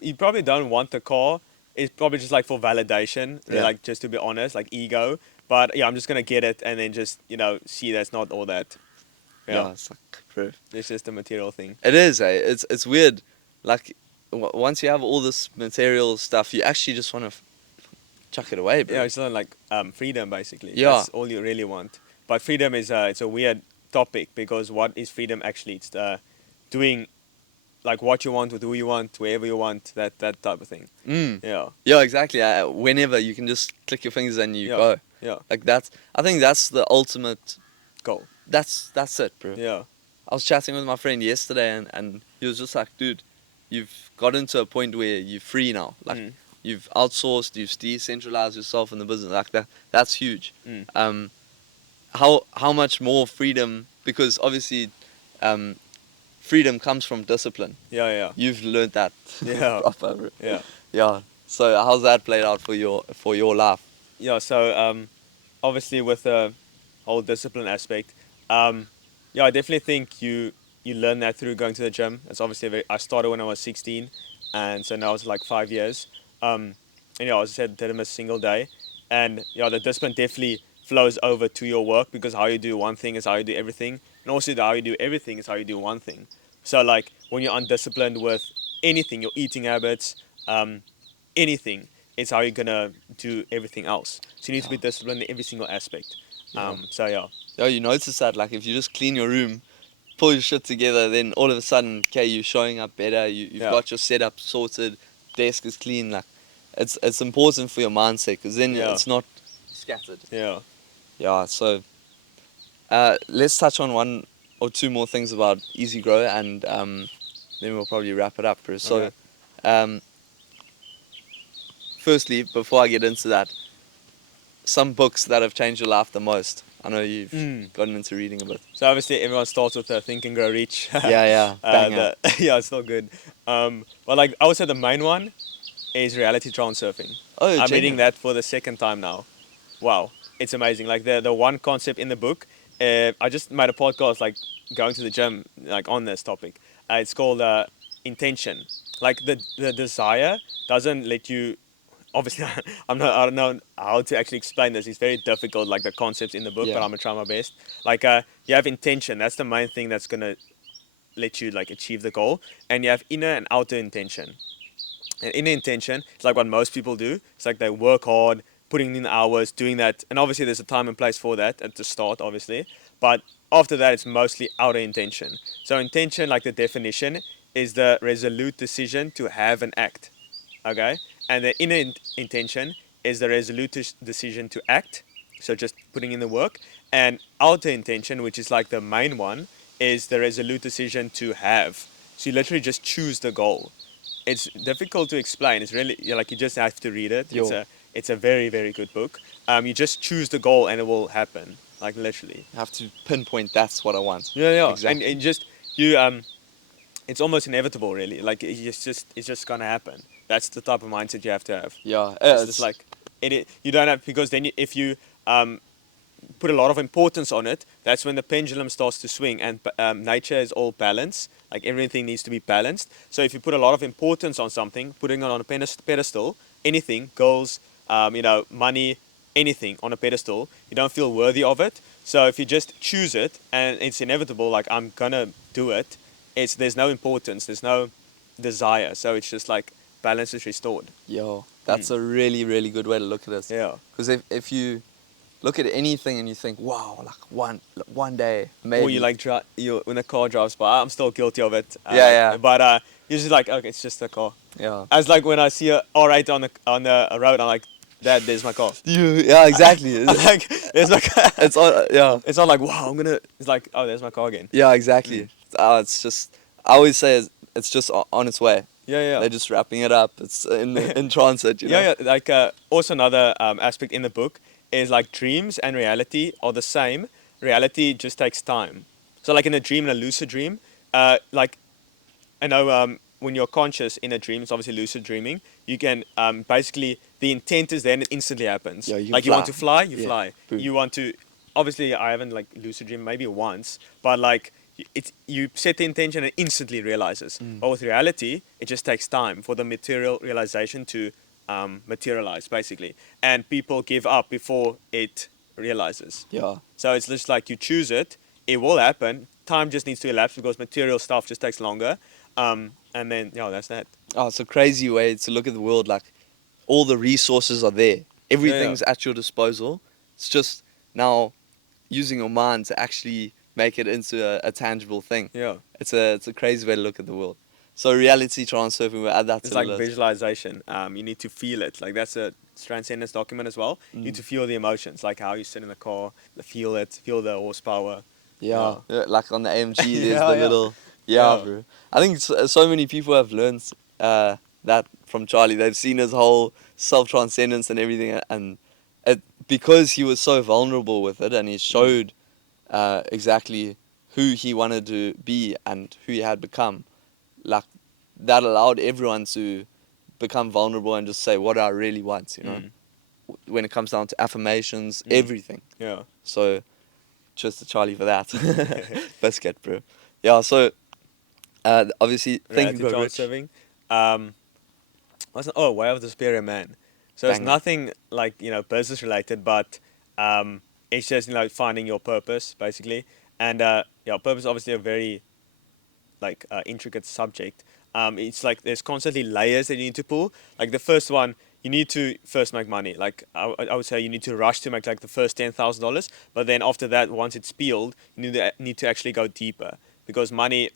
you probably don't want the car. It's probably just like for validation. Yeah. Like just to be honest, like ego. But yeah, I'm just gonna get it and then just see that's not all that. Yeah, it's like, bro. It's just a material thing. It is, eh? It's weird. Like, once you have all this material stuff, you actually just want to chuck it away, bro. Yeah, it's not like freedom, basically. Yeah. That's all you really want. But freedom is it's a weird topic, because what is freedom actually? It's doing like what you want with who you want, wherever you want, that type of thing. Yeah. Yeah, exactly. Whenever you can just click your fingers and you go. Yeah. Like I think that's the ultimate goal. That's it, bro. Yeah. I was chatting with my friend yesterday, and he was just like, dude, you've gotten to a point where you're free now. Like, you've outsourced, you've decentralized yourself in the business. Like that's huge. How much more freedom? Because obviously, freedom comes from discipline. Yeah. You've learned that. Yeah. Proper, bro. Yeah. Yeah. So how's that played out for your life? Yeah. So obviously with the whole discipline aspect, yeah, I definitely think you learn that through going to the gym. It's obviously I started when I was 16, and so now it's like 5 years. And yeah, as I said, didn't miss a single day, and yeah, the discipline definitely flows over to your work, because how you do one thing is how you do everything, and also how you do everything is how you do one thing. So like when you're undisciplined with anything, your eating habits, anything, it's how you're gonna do everything else. So you need to be disciplined in every single aspect. So yeah. Yeah, you notice that, like, if you just clean your room, pull your shit together, then all of a sudden, okay, you're showing up better. You've got your setup sorted, desk is clean. Like, it's important for your mindset, because then it's not scattered. Yeah. Yeah. So let's touch on one or two more things about EasyGrow, and then we'll probably wrap it up, bro. So, firstly, before I get into that, some books that have changed your life the most. I know you've gotten into reading a bit. So obviously everyone starts with Think and Grow Rich. Yeah. Banger. Yeah, it's not good. But like I would say the main one is reality transurfing. Oh, I'm genuine. reading that for the second time now. Wow, it's amazing. Like the one concept in the book. I just made a podcast like going to the gym like on this topic. It's called intention. Like the desire doesn't let you. Obviously, I don't know how to actually explain this. It's very difficult, like the concepts in the book, but I'm gonna try my best. Like you have intention. That's the main thing that's gonna let you like achieve the goal, and you have inner and outer intention. And inner intention is like what most people do. It's like they work hard, putting in hours, doing that, and obviously there's a time and place for that at the start, obviously. But after that, it's mostly outer intention. So intention, like the definition, is the resolute decision to have and act. Okay, and the inner intention is the resolute decision to act, so just putting in the work, and outer intention, which is like the main one, is the resolute decision to have. So you literally just choose the goal. It's difficult to explain. It's really like you just have to read it. It's a very, very good book. You just choose the goal and it will happen, like literally. I have to pinpoint, that's what I want. Yeah. Exactly. And just you it's almost inevitable, really. Like it's just gonna happen. That's the type of mindset you have to have. Yeah, It's just like you don't have, because then if you put a lot of importance on it, that's when the pendulum starts to swing. And nature is all balance. Like everything needs to be balanced. So if you put a lot of importance on something, putting it on a pedestal, anything, goals, money, anything on a pedestal, you don't feel worthy of it. So if you just choose it and it's inevitable, like I'm gonna do it, there's no importance, there's no desire. So it's just like balance is restored. Yo, that's a really, really good way to look at it. Yeah. Because if you look at anything and you think, wow, like one day, maybe. Or you like when a car drives by, I'm still guilty of it. Yeah. But you're just like, okay, it's just a car. Yeah. As like when I see a R8 on the road, I'm like, Dad, there's my car. Yeah, exactly. I'm like, there's my car. It's all, yeah. It's not like, wow, it's like, oh, there's my car again. Yeah, exactly. It's just, I always say it's just on its way. Yeah. They're just wrapping it up. It's in transit, you know. Yeah. Like also another aspect in the book is like dreams and reality are the same. Reality just takes time. So like in a dream, in a lucid dream, like I know when you're conscious in a dream, it's obviously lucid dreaming. You can basically, the intent is there and it instantly happens. Yeah, you want to fly, you fly. Boom. You want to, obviously I haven't like lucid dream maybe once, but like you set the intention and it instantly realizes. But with reality, it just takes time for the material realization to materialize basically. And people give up before it realizes. Yeah. So it's just like you choose it, it will happen. Time just needs to elapse because material stuff just takes longer. And then, that's that. Oh, it's a crazy way to look at the world. Like, all the resources are there. Everything's at your disposal. It's just now using your mind to actually make it into a tangible thing. Yeah. It's a crazy way to look at the world. So reality transurfing, we'll add that to the list. It's like visualization. You need to feel it. Like that's a Transcendence document as well. You need to feel the emotions, like how you sit in the car, feel the horsepower. Yeah, like on the AMG, there's the little... Yeah, bro. I think so many people have learned that from Charlie. They've seen his whole self-transcendence and everything, and because he was so vulnerable with it, and he showed exactly who he wanted to be and who he had become, like that allowed everyone to become vulnerable and just say what I really want, you know. When it comes down to affirmations, everything. Yeah. So, cheers to Charlie for that. Biscuit, bro. Yeah. So, obviously, Think and Reality Grow Rich. transferring. Way of the Superior Man. So it's Banger. nothing like, business related, but it's just, finding your purpose basically. And purpose is obviously a very intricate subject. It's like there's constantly layers that you need to pull. Like the first one, you need to first make money. Like I would say you need to rush to make like the first $10,000, but then after that, once it's peeled, you need to actually go deeper, because money.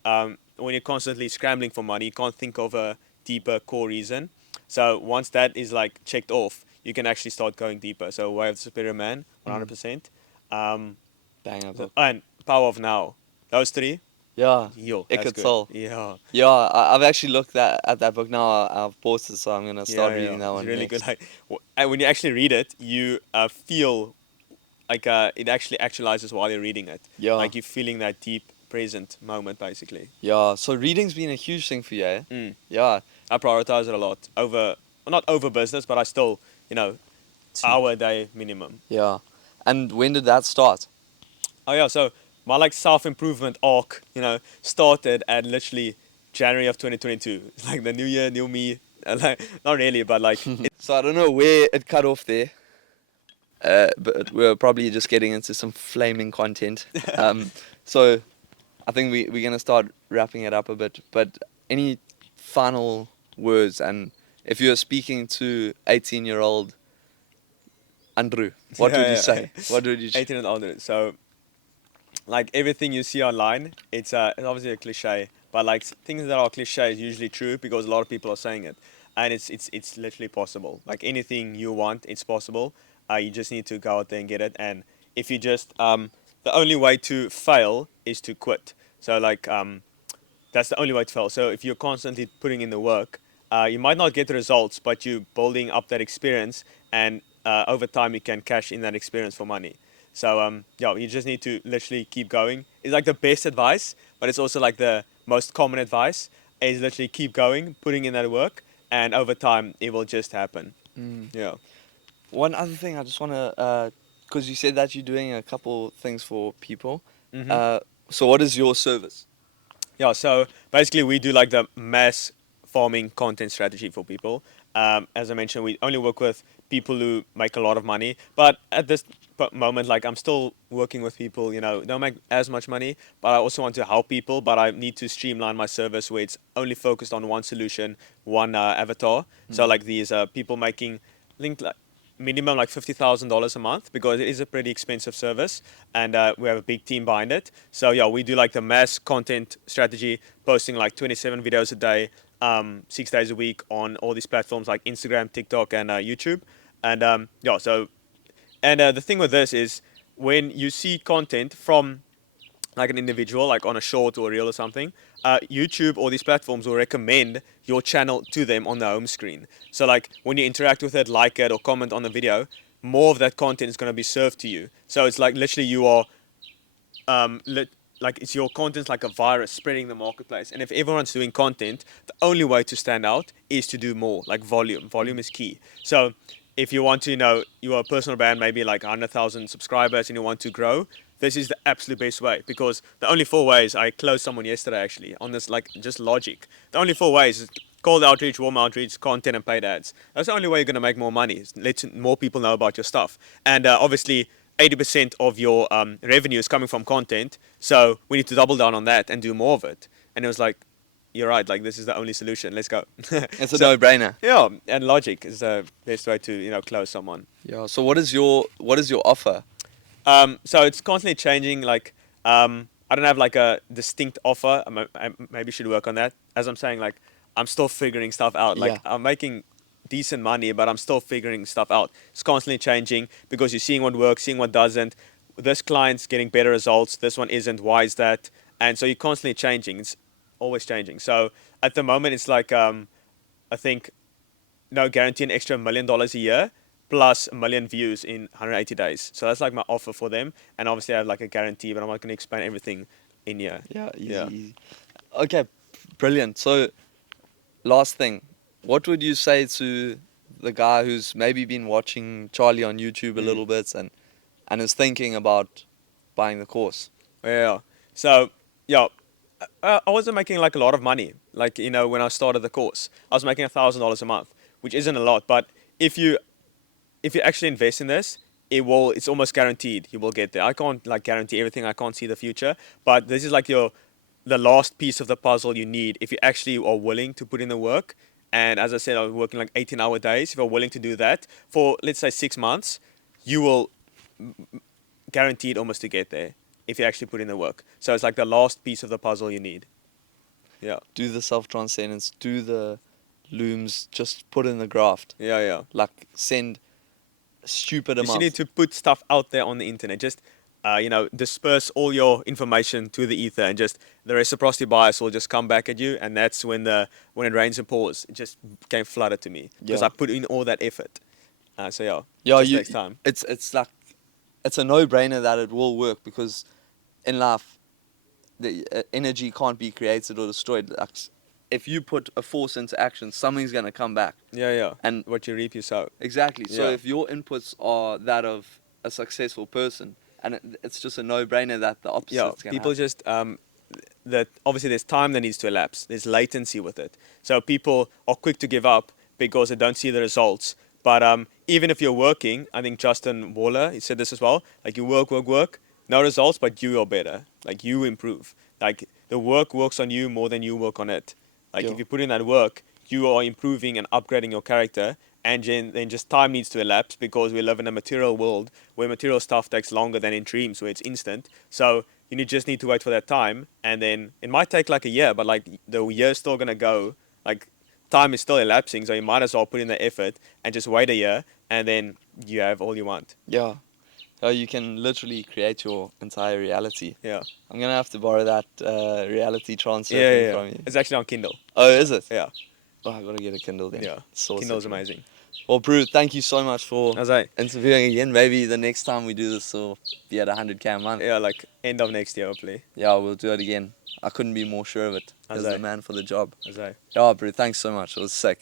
When you're constantly scrambling for money, you can't think of a deeper core reason. So once that is like checked off, you can actually start going deeper. So Way of the Superior Man, 100%. Banger, bro. And Power of Now. Those three. Yeah. Yo, It that's could good. solve. Yeah. Yeah, I've actually looked at that book now. I've paused it, so I'm gonna start reading that It's one really next. good. And when you actually read it, you feel like it actually actualizes while you're reading it. Yeah. Like you're feeling that deep present moment, basically. Yeah. So reading's been a huge thing for you, eh? Yeah. I prioritize it a lot not over business, but I still, hour a day minimum. Yeah. And when did that start? Oh yeah, so my self-improvement arc, started at literally January of 2022. It's like the new year, new me. Not really, but So I don't know where it cut off there. But we're probably just getting into some flaming content. So I think we're gonna start wrapping it up a bit. But any final words, and if you're speaking to 18-year-old Andro, what would you say? What would you? 18 and older. So like everything you see online, it's obviously a cliche, but like things that are cliche is usually true because a lot of people are saying it, and it's literally possible. Like anything you want, it's possible. You just need to go out there and get it. And if you just the only way to fail is to quit. So that's the only way to fail. So if you're constantly putting in the work, you might not get the results, but you're building up that experience, and over time you can cash in that experience for money. So you just need to literally keep going. It's like the best advice, but it's also like the most common advice is literally keep going, putting in that work, and over time it will just happen. Yeah. One other thing I just wanna, because you said that you're doing a couple things for people. So what is your service? Yeah, so basically we do like the mass farming content strategy for people. As I mentioned, we only work with people who make a lot of money. But at this moment, like I'm still working with people, don't make as much money, but I also want to help people. But I need to streamline my service where it's only focused on one solution, one avatar. So like these people making, I think like minimum like $50,000 a month, because it is a pretty expensive service, and we have a big team behind it. So yeah, we do like the mass content strategy, posting like 27 videos a day, 6 days a week on all these platforms like Instagram, TikTok, and YouTube. And the thing with this is when you see content from like an individual, like on a short or a reel or something, YouTube or these platforms will recommend your channel to them on the home screen. So like when you interact with it, like it or comment on the video, more of that content is going to be served to you. So it's like literally you are, like it's your content's like a virus spreading the marketplace. And if everyone's doing content, the only way to stand out is to do more, like volume. Volume is key. So if you want to, you are a personal brand, maybe like 100,000 subscribers, and you want to grow, this is the absolute best way, because the only four ways, I closed someone yesterday actually on this, like just logic. The only four ways is cold outreach, warm outreach, content, and paid ads. That's the only way you're going to make more money. Is let more people know about your stuff. And obviously 80% of your revenue is coming from content. So we need to double down on that and do more of it. And it was like, you're right, like this is the only solution. Let's go. It's a no-brainer. Yeah, and logic is the best way to, close someone. Yeah. So what is your offer? So it's constantly changing. Like, I don't have like a distinct offer. I maybe should work on that. As I'm saying, like, I'm still figuring stuff out. Like, Yeah. I'm making decent money, but I'm still figuring stuff out. It's constantly changing because you're seeing what works, seeing what doesn't. This client's getting better results. This one isn't. Why is that? And so you're constantly changing. It's always changing. So at the moment, it's like, I think, no, guarantee an extra $1 million a year plus 1 million views in 180 days. So that's like my offer for them. And obviously I have like a guarantee, but I'm not going to explain everything in here. Yeah, easy, Yeah. easy. Okay, brilliant. So, last thing, what would you say to the guy who's maybe been watching Charlie on YouTube a little bit and is thinking about buying the course? Yeah. So, yeah, I wasn't making like a lot of money. Like, you know, when I started the course, I was making $1,000 a month, which isn't a lot. But if you actually invest in this, it's almost guaranteed you will get there. I can't like guarantee everything. I can't see the future, but this is like the last piece of the puzzle you need if you actually are willing to put in the work. And as I said, I was working like 18-hour days. If you're willing to do that for, let's say, 6 months, you will guaranteed almost to get there if you actually put in the work. So it's like the last piece of the puzzle you need. Yeah. Do the self-transcendence, do the looms, just put in the graft. Yeah, yeah. Like, send a stupid You amount. need to put stuff out there on the internet. Just, disperse all your information to the ether, and just the reciprocity bias will just come back at you. And that's when it rains and pours. It just came flooded to me because Yeah. I put in all that effort. So yeah, Yeah, just takes time. It's like, it's a no-brainer that it will work, because in life, the energy can't be created or destroyed. Like, if you put a force into action, something's gonna come back. Yeah, yeah. And what you reap, you sow. exactly. So Yeah. if your inputs are that of a successful person, and it's just a no-brainer that the opposite's Yeah, gonna people happen. just that obviously there's time that needs to elapse. There's latency with it. So people are quick to give up because they don't see the results. But even if you're working, I think Justin Waller, he said this as well. Like you work, no results, but you are better. Like you improve. Like the work works on you more than you work on it. Like Yeah. if you put in that work, you are improving and upgrading your character. And then just time needs to elapse because we live in a material world where material stuff takes longer than in dreams where it's instant. So just need to wait for that time, and then it might take like a year, but like the year's still gonna go. Like time is still elapsing, so you might as well put in the effort and just wait a year, and then you have all you want. Yeah. You can literally create your entire reality. Yeah. I'm gonna have to borrow that reality transfer Yeah, thing yeah. from you. It's actually on Kindle. Oh, is it? Yeah. Oh, I gotta get a Kindle then. Yeah. So Kindle's sick, man. amazing. Well, Brew, thank you so much for As I interviewing again. Maybe the next time we do this will be at 100K a month. yeah, like end of next year hopefully. Yeah, we'll do it again. I couldn't be more sure of it. As As I the man for the job. as I Yeah, Brew, thanks so much. It was sick.